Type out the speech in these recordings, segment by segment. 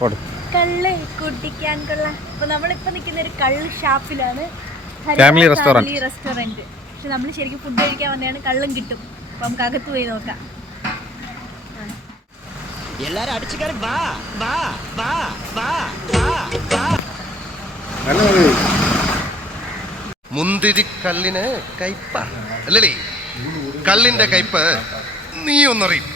കള്ള് കുടിക്കാൻ കൊള്ളാം. അപ്പൊ നമ്മളിപ്പോ നിൽക്കുന്ന ഒരു കള്ള് ഷാപ്പിലാണ്, ഫാമിലി റെസ്റ്റോറന്റ്. പക്ഷെ നമ്മൾ ശരിക്കും ഫുഡ് കഴിക്കാൻ വന്നതാണ്. കള്ളും കിട്ടും. അപ്പൊ നമുക്ക് അകത്ത് പോയി നോക്കാം. മുന്തിരിക്കല്ലിന് കയ്പ അല്ലേ? കല്ലിന്റെ കയ്പ് നീ ഒന്നറിയും.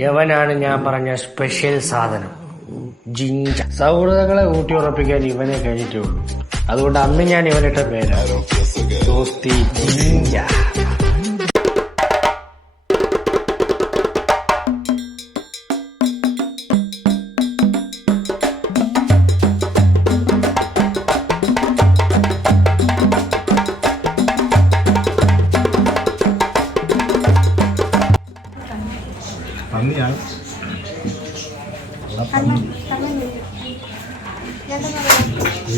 യവനാണ് ഞാൻ പറഞ്ഞ സ്പെഷ്യൽ സാധനം, ജിഞ്ച. സൗഹൃദങ്ങളെ ഊട്ടിയുറപ്പിക്കാൻ ഇവനെ കഴിഞ്ഞിട്ടുള്ളൂ. അതുകൊണ്ട് അന്ന് ഞാൻ ഇവനിട്ട പേരാണ് ദോസ്തി ജിഞ്ച.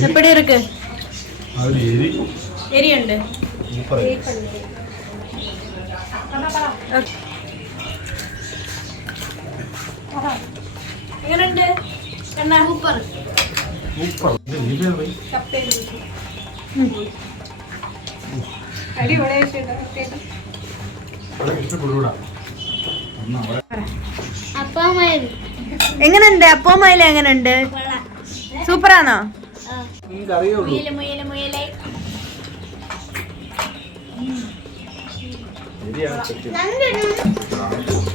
எப்படி இருக்கு? எரியுண்டு. എങ്ങനെയുണ്ട്? സൂപ്പർ. എങ്ങനെയുണ്ട്? അപ്പോമയില എങ്ങനെയുണ്ട്? സൂപ്പറാണോ?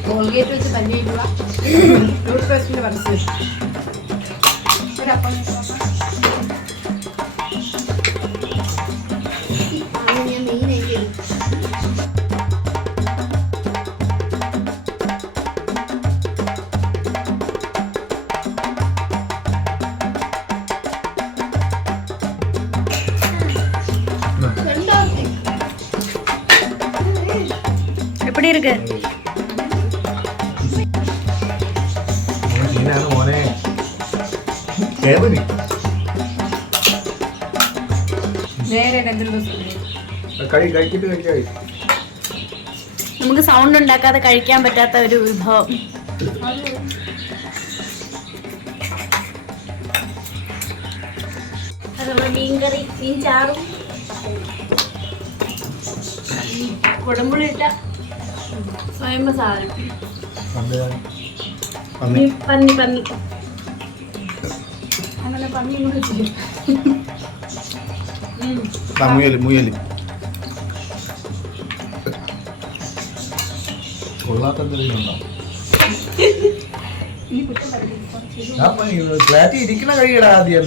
കോൾഗേറ്റ് വെച്ച് പരിചയമില്ല. எப்படி இருக்கு? നമുക്ക് സൗണ്ട് ഉണ്ടാക്കാതെ കഴിക്കാൻ പറ്റാത്ത ഒരു വിഭവം. നമ്മുടെ മീൻകറി, മീൻ ചാറും കുടമ്പുളി ഇട്ട സ്വയം സാധനം. പന്നി അങ്ങനെ പന്നി മുയല് ഇരിക്കണ കഴിയടാ ആദ്യം.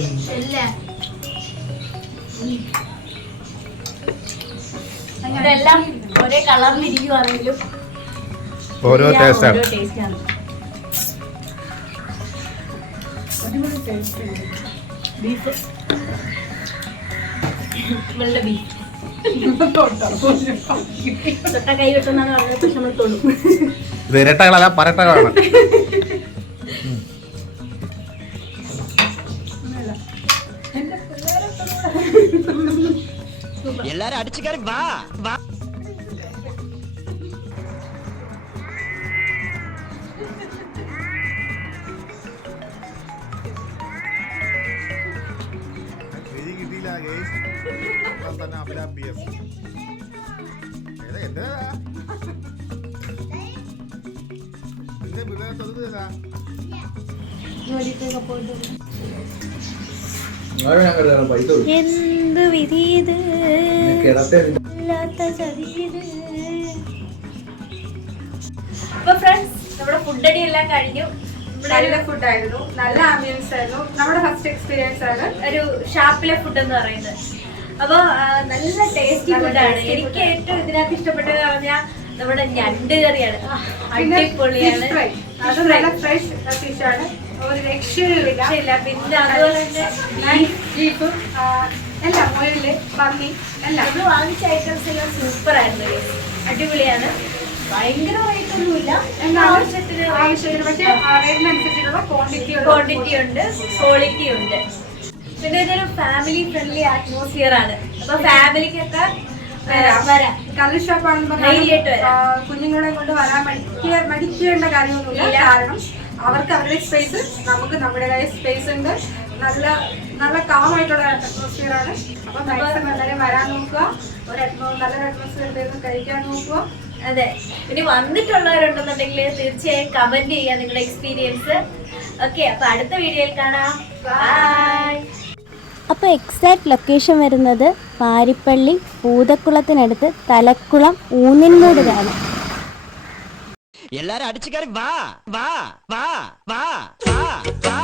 ഇതെല്ലാം ഒരേ കളറിലിരിക്കുവാണെങ്കിലും ഓരോ ടേസ്റ്റാണ്. ബീഫ് ഇവളുടെ ബീഫ് തൊട്ട കൈ കിട്ടുന്നാണ് പറഞ്ഞത്. പക്ഷെ നമ്മൾ തൊടും. ഇത് ഇരട്ടകളല്ല, പരട്ടകളാണ്. എല്ലാരും അടിച്ചു കയറി വാ വാ. എന്ത് വിധീത് അപ്പൊ ഫ്രണ്ട്സ്, നമ്മുടെ ഫുഡ് അടി എല്ലാം കഴിഞ്ഞു. നല്ല ഫുഡായിരുന്നു, നല്ല ആംബിയൻസ് ആയിരുന്നു. നമ്മുടെ ഫസ്റ്റ് എക്സ്പീരിയൻസ് ആണ് ഒരു ഷാപ്പിലെ ഫുഡ് എന്ന് പറയുന്നത്. അപ്പൊ നല്ല ടേസ്റ്റി ഫുഡാണ്. എനിക്ക് ഏറ്റവും ഇതിനകത്ത് ഇഷ്ടപ്പെട്ടത് പറഞ്ഞാൽ നമ്മുടെ ഞണ്ട് കറിയാണ്. അടിപൊളിയാണ്. അത് നല്ല ഫ്രഷ് ഫിഷ് ആണ്, ഒരു രക്ഷയില്ല. പിന്നെ അതുപോലെ തന്നെ ബീഫും എല്ലാം, മുയല്, പന്നി എല്ലാം നമ്മൾ വാങ്ങിച്ച ഐറ്റംസ് എല്ലാം സൂപ്പർ ആയിരുന്നു. അടിപൊളിയാണ്. ഭയങ്കര റേറ്റ് ഒന്നുമില്ല, ആവശ്യത്തിന് പക്ഷേ റേറ്റിനനുസരിച്ചുള്ള ക്വാണ്ടിറ്റി ഉണ്ട്, ക്വാളിറ്റി ഉണ്ട്. പിന്നെ ഇതൊരു ഫാമിലി ഫ്രണ്ട്ലി അറ്റ്മോസ്ഫിയർ ആണ്. അപ്പൊ ഫാമിലിക്കൊക്കെ വരാം. കള്ള് ഷോപ്പാണെന്ന് ധൈര്യമായിട്ട് പറഞ്ഞാൽ വരാം. കുഞ്ഞുങ്ങളെ കൊണ്ട് വരാൻ മടിക്കേണ്ട കാര്യമൊന്നുമില്ല. കാരണം അവർക്ക് അവരുടെ സ്പേസ്, നമുക്ക് നമ്മുടേതായ സ്പേസ് ഉണ്ട്. നല്ല നല്ല കാമായിട്ടുള്ള അറ്റ്മോസ്ഫിയർ ആണ്. അപ്പൊ മാക്സിമം എല്ലാവരും വരാൻ നോക്കുക. നല്ലൊരു അറ്റ്മോസ്ഫിയർ കഴിക്കാൻ നോക്കുക. അതെ, ഇനി വന്നിട്ടുള്ളവരുണ്ടെന്നുണ്ടെങ്കിൽ തീർച്ചയായും കമന്റ് ചെയ്യുക നിങ്ങളുടെ എക്സ്പീരിയൻസ്. ഓക്കെ, അപ്പൊ അടുത്ത വീഡിയോയിൽ കാണാം. ബൈ. അപ്പോൾ എക്സാക്ട് ലൊക്കേഷൻ വരുന്നത് പാരിപ്പള്ളി പൂതക്കുളത്തിനടുത്ത് തലക്കുളം ഊന്നിൻമൂടിലാണ്. എല്ലാരും അടിച്ചു കയറി വാ വാ വാ വാ വാ വാ